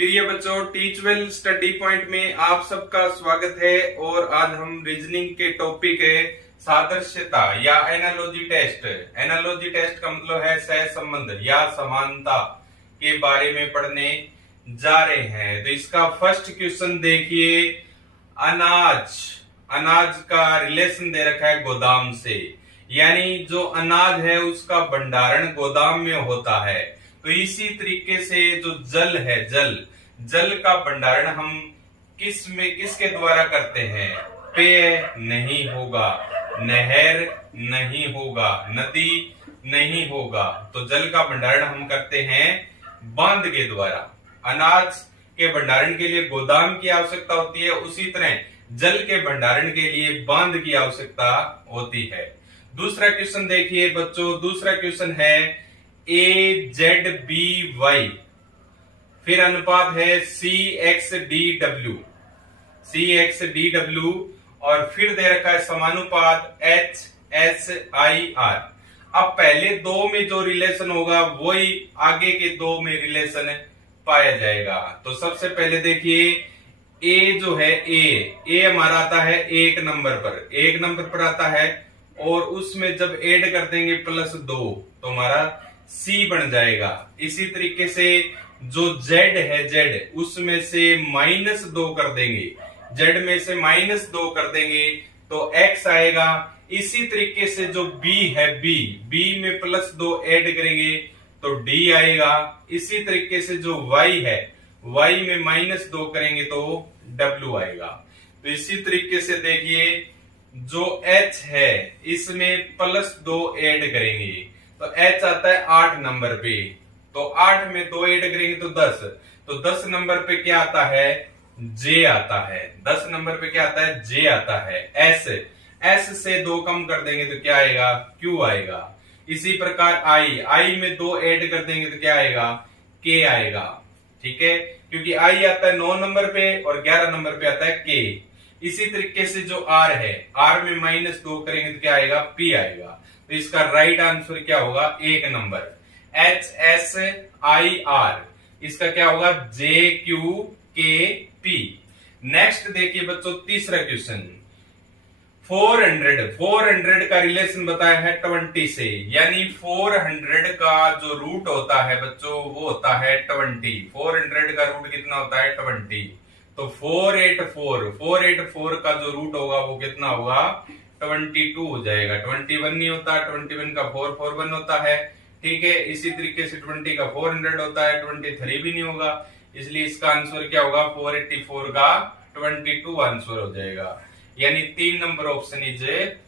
प्रिय बच्चों, teach well study point में आप सबका स्वागत है। और आज हम रीजनिंग के टॉपिक है सादृश्यता या एनालॉजी टेस्ट। एनालॉजी टेस्ट का मतलब है सहसंबंध या समानता के बारे में पढ़ने जा रहे हैं। तो इसका फर्स्ट क्वेश्चन देखिए, अनाज का रिलेशन दे रखा है गोदाम से, यानी जो अनाज है उसका भंडारण गोदाम में होता है। तो इसी तरीके से जो जल है, जल का भंडारण हम किसके द्वारा करते हैं? पेय नहीं होगा, नहर नहीं होगा, नदी नहीं होगा। तो जल का भंडारण हम करते हैं बांध के द्वारा। अनाज के भंडारण के लिए गोदाम की आवश्यकता होती है, उसी तरह जल के भंडारण के लिए बांध की आवश्यकता होती है। दूसरा क्वेश्चन देखिए बच्चों, दूसरा क्वेश्चन है AZBY, फिर अनुपात है CXDW और फिर दे रखा है समानुपात HSIR। अब पहले दो में जो रिलेशन होगा वही आगे के दो में रिलेशन पाया जाएगा। तो सबसे पहले देखिए ए जो है, ए हमारा आता है एक नंबर पर आता है, और उसमें जब ऐड कर देंगे +2 तो हमारा सी बन जाएगा। इसी तरीके से जो जेड है, जेड उसमें से -2 कर देंगे, जेड में से -2 कर देंगे तो एक्स आएगा। इसी तरीके से जो बी है, बी में +2 ऐड करेंगे तो डी आएगा। इसी तरीके से जो वाई है, वाई में -2 करेंगे तो डब्ल्यू आएगा। तो इसी तरीके से देखिए जो एच है इसमें +2 ऐड करेंगे तो एच आता है 8 नंबर पे, तो 8 में 2 ऐड करेंगे तो 10। तो 10 नंबर पे क्या आता है? जे आता है। 10 नंबर पे क्या आता है? जे आता है। एस से 2 कम कर देंगे तो क्या आएगा? क्यू आएगा। इसी प्रकार आई में 2 ऐड कर देंगे तो क्या आएगा? के आएगा। ठीक है, क्योंकि आई आता है 9 नंबर पे और 11 नंबर पे आता है के। इसी तरीके से जो आर है, आर में -2 करेंगे तो क्या आएगा? पी आएगा। तो इसका राइट आंसर क्या होगा? 1 नंबर HSIR। इसका क्या होगा? JQKP। नेक्स्ट देखिए बच्चों तीसरा क्वेश्चन, 400 का रिलेशन बताया है 20 से, यानी 400 का जो रूट होता है बच्चों वो होता है 20। 400 का रूट कितना होता है? 20। तो 484 का जो रूट होगा वो कितना होगा? 22 हो जाएगा। 21 नहीं होता, 21 का 441 होता है। ठीक है, इसी तरीके से 20 का 400 होता है, 23 भी नहीं होगा, इसलिए इसका आंसर क्या होगा? 484 का 22 आंसर हो जाएगा, यानी 3 नंबर ऑप्शन इज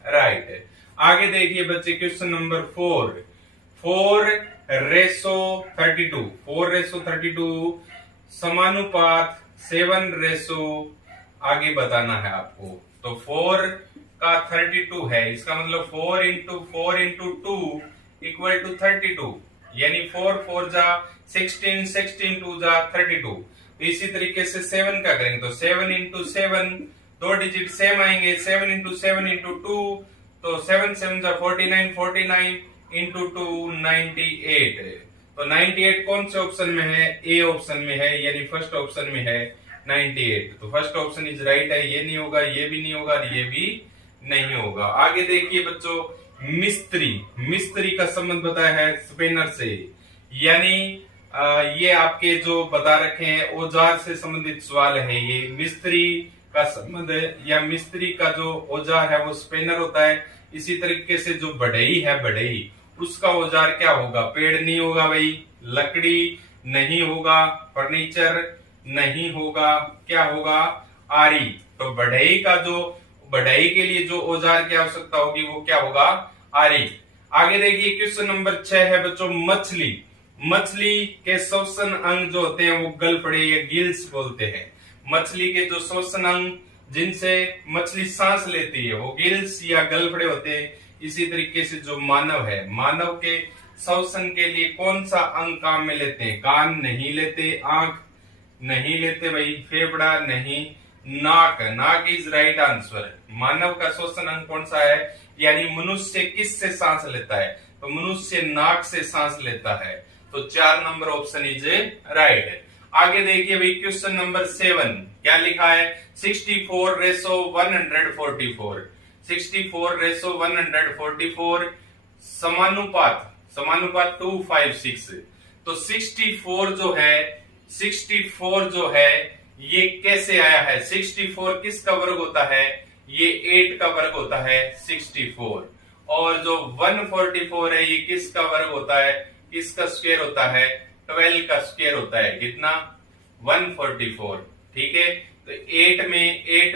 राइट। आगे देखिए बच्चे क्वेश्चन नंबर 4:32 समानुपात 7 आगे बताना है आपको। तो 4 का 32 है, इसका मतलब 4 × 4 × 2 = 32, यानी 4 जा 16, 16 2 जा 32। तो इसी तरीके से 7 का करेंगे तो 7 × 7, 2 डिजिट सेम आएंगे, 7 × 7 × 2 तो 7 7 जा 49, 49 × 2 98। तो 98 कौन से ऑप्शन में है? ए ऑप्शन में है, यानी फर्स्ट ऑप्शन में है 98। तो फर्स्ट ऑप्शन इज राइट है। ये नहीं होगा, ये भी नहीं होगा, ये भी नहीं होगा। आगे देखिए बच्चों, मिस्त्री का संबंध बताया है स्पेनर से, यानी ये आपके जो बता रखे हैं औजार से संबंधित सवाल है। ये मिस्त्री का संबंध या मिस्त्री का जो औजार है वो स्पेनर होता है। इसी तरीके से जो बढ़ई है, बढ़ई उसका औजार क्या होगा? पेड़ नहीं होगा भाई, लकड़ी नहीं होगा, फर्नीचर नहीं होगा, क्या होगा? आरी। तो बढ़ई के लिए जो औजार की आवश्यकता होगी वो क्या होगा? आरी। आगे देखिए क्वेश्चन नंबर 6 है बच्चों, मछली के श्वसन अंग जो होते हैं वो गलफड़े या गिल्स बोलते हैं। मछली के जो श्वसन अंग जिनसे मछली सांस लेती है वो गिल्स या गलफड़े होते हैं। इसी तरीके से जो मानव है, मानव के श्वसन के लिए कौन सा अंग काम में लेते हैं? कान नहीं लेते, आंख नहीं लेते भाई, फेफड़ा नहीं, नाक इज राइट आंसर। मानव का श्वसन अंग कौन सा है? यानी मनुष्य किससे सांस लेता है? तो मनुष्य नाक से सांस लेता है। तो 4 नंबर ऑप्शन इज राइट। आगे देखिए भाई क्वेश्चन नंबर 7 क्या लिखा है 64:144 64:144 समानुपात समानुपात 256। तो 64 जो है ये कैसे आया है 64 किसका वर्ग होता है ये 8 का वर्ग होता है 64 और जो 144 है ये किसका वर्ग होता है किसका स्क्वायर होता है 12 का स्क्वायर होता है कितना 144। ठीक है तो 8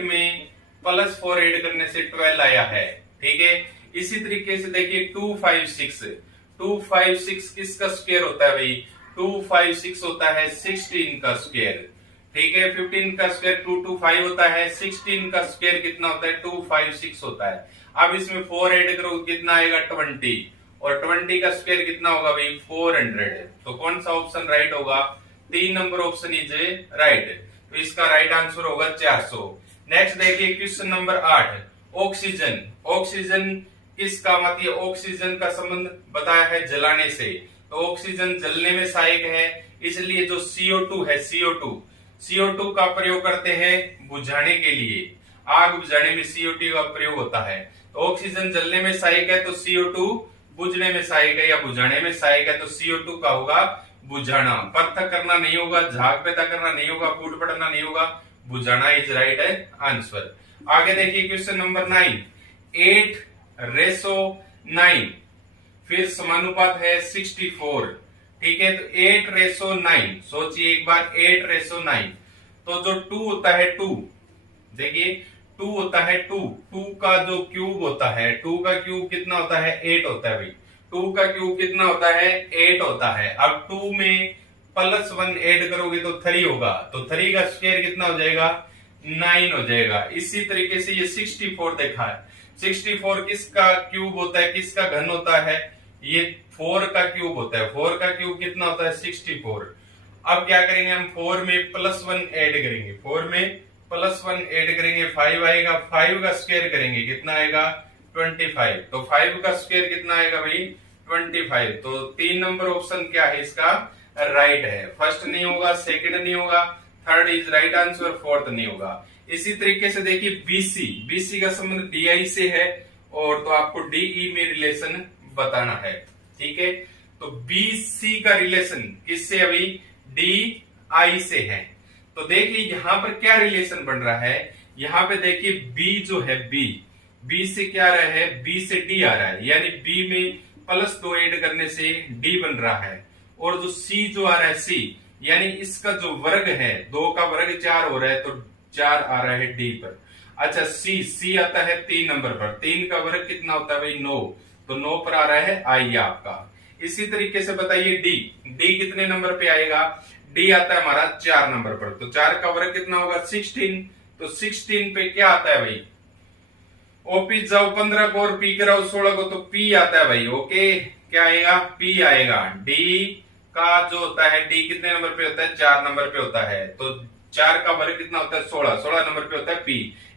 में +4 ऐड करने से 12 आया है। ठीक है इसी तरीके से देखिए 256 किसका स्क्वायर होता है भाई 256 होता है 16 का स्क्वायर। ठीक है 15 का स्क्वायर 225 होता है 16 का स्क्वायर कितना होता है 256 होता है। अब इसमें 4 ऐड करो कितना आएगा 20 और 20 का स्क्वायर कितना होगा भाई 400। तो कौन सा ऑप्शन राइट होगा 3 नंबर ऑप्शन इज राइट। तो इसका राइट आंसर होगा 400। नेक्स्ट देखिए क्वेश्चन नंबर 8 ऑक्सीजन किसका मतलब ऑक्सीजन का संबंध बताया है जलाने से। तो ऑक्सीजन जलने में सहायक है इसलिए जो CO2 है CO2 का प्रयोग करते हैं बुझाने के लिए आग बुझाने में CO2 का प्रयोग होता है। तो ऑक्सीजन जलने में सहायक है तो CO2 बुझने में सहायक है या बुझाने में सहायक है तो CO2 का होगा बुझाना। पृथक करना नहीं होगा झाग पैदा करना नहीं होगा फूट पड़ना नहीं होगा बुझाना इज राइट है आंसर। आगे देखिए क्वेश्चन नंबर 9 8:9 फिर समानुपात है 64। ठीक है तो 8:9 सोचिए एक बार 8:9 तो जो 2 होता है 2 देखिए 2 होता है 2 का जो क्यूब होता है 2 का क्यूब कितना होता है 8 होता है भाई 2 का क्यूब कितना होता है 8 होता है। अब 2 में +1 ऐड करोगे तो 3 होगा तो 3 का स्क्वायर कितना हो जाएगा 9 हो जाएगा। इसी तरीके से ये 64 देखा है 64 किसका क्यूब होता है किसका घन होता है ये 4 का क्यूब होता है 4 का क्यूब कितना होता है 64। अब क्या करेंगे हम 4 में +1 ऐड करेंगे 4 में +1 ऐड करेंगे 5 आएगा 5 का स्क्वायर करेंगे कितना आएगा 25। तो 5 का स्क्वायर कितना आएगा भाई 25। तो 3 नंबर ऑप्शन क्या है इसका राइट है। फर्स्ट नहीं होगा सेकंड नहीं होगा third is right answer fourth नहीं होगा। इसी तरीके से देखिए बीसी का संबंध DI से है और तो आपको DE में रिलेशन बताना है। ठीक है तो BC का रिलेशन किससे अभी DI से है। तो देखिए यहां पर क्या रिलेशन बन रहा है यहां पे देखिए B जो है B से क्या आ रहा है B से D आ रहा है यानी B में +2 ऐड करने से D बन रहा है और जो C जो आ रहा है C यानी इसका जो वर्ग है 2 का वर्ग 4 हो रहा है तो 4 आ रहा है D पर। अच्छा C आता है 3 नंबर पर 3 का वर्ग कितना होता है भाई 9 तो 9 पर आ रहा है I आपका। इसी तरीके से बताइए D कितने नंबर पे आएगा D आता है हमारा 4 नंबर पर तो 4 का वर्ग कितना होगा 16 तो 16 पे क्या आता है भाई OP जाओ 15 को और P कराओ 16 को तो P आता है भाई। ओके क्या आएगा P आएगा। D का जो होता है D कितने नंबर पे होता है 4 नंबर पे होता है तो 4 का वर्ग कितना होता है 16 नंबर पे होता है P।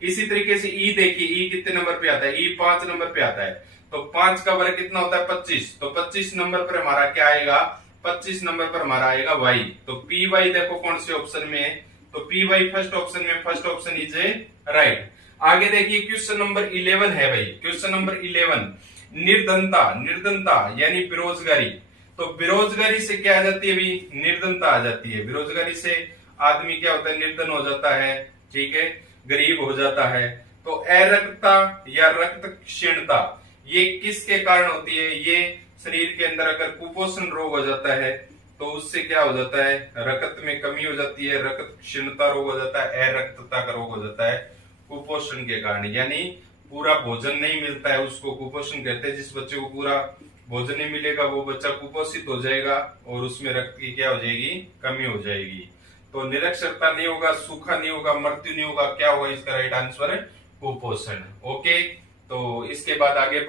इसी तरीके से E देखिए E कितने नंबर पे आता है E 5 नंबर पे आता है तो 5 का वर्ग कितना होता है 25 तो 25 नंबर पर हमारा क्या आएगा 25 नंबर पर हमारा आएगा Y। तो PY देखो कौन से ऑप्शन में है तो PY फर्स्ट ऑप्शन में फर्स्ट ऑप्शन इज राइट। आगे देखिए क्वेश्चन नंबर 11 है भाई क्वेश्चन नंबर 11 निर्धनता यानी बेरोजगारी। तो बेरोजगारी से क्या आ जाती है भाई निर्धनता आ जाती है। बेरोजगारी से आदमी क्या होता है निर्धन हो जाता है। ठीक है गरीब हो जाता है। तो अरक्तता या रक्त क्षीणता ये किसके कारण होती है ये शरीर के अंदर अगर कुपोषण रोग हो जाता है तो उससे क्या हो जाता है रक्त में कमी हो जाती है रक्त क्षीणता रोग हो जाता है अरक्तता का रोग हो जाता है कुपोषण के कारण यानी पूरा भोजन नहीं मिलता है उसको कुपोषण कहते हैं। जिस बच्चे को पूरा भोजन नहीं मिलेगा वो बच्चा कुपोषित हो जाएगा और उसमें रक्त की क्या हो जाएगी कमी हो जाएगी। तो निरक्षरता नहीं होगा सूखा नहीं होगा मृत्यु नहीं होगा क्या होगा इसका राइट आंसर है कुपोषण। ओके तो इसके बाद आगे